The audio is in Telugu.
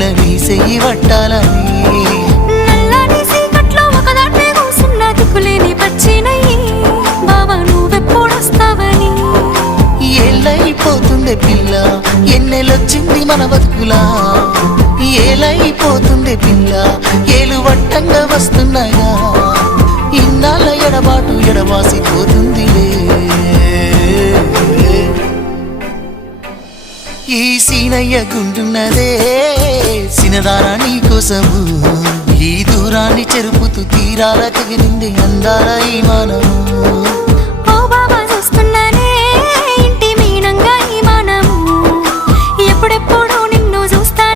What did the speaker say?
పిల్ల నీ చెయ్యి పట్టాలని నల్లని సీకట్లో ఒకదాన్నే కూసున్న దిక్కులేని పచ్చినయ్యి బావా నువ్వెప్పుడొస్తావని ఏళ్ళైపోతుండే పిల్ల ఎన్నెలొచ్చింది మన బతుకులా ఏలైపోతుండే పిల్ల ఏలు వట్టంగా వస్తున్నాయా ఇన్నాళ్ళ ఎడబాటు ఎడవాసిపోతుందిలే ఈ సీనయ్య గుంటున్నదే సినదారా నీ కోసము ఈ దూరాన్ని చెరుపుతూ తీరాల తెగిరింది అందాల ఈ మానము ఓ బాబా చూస్తున్నా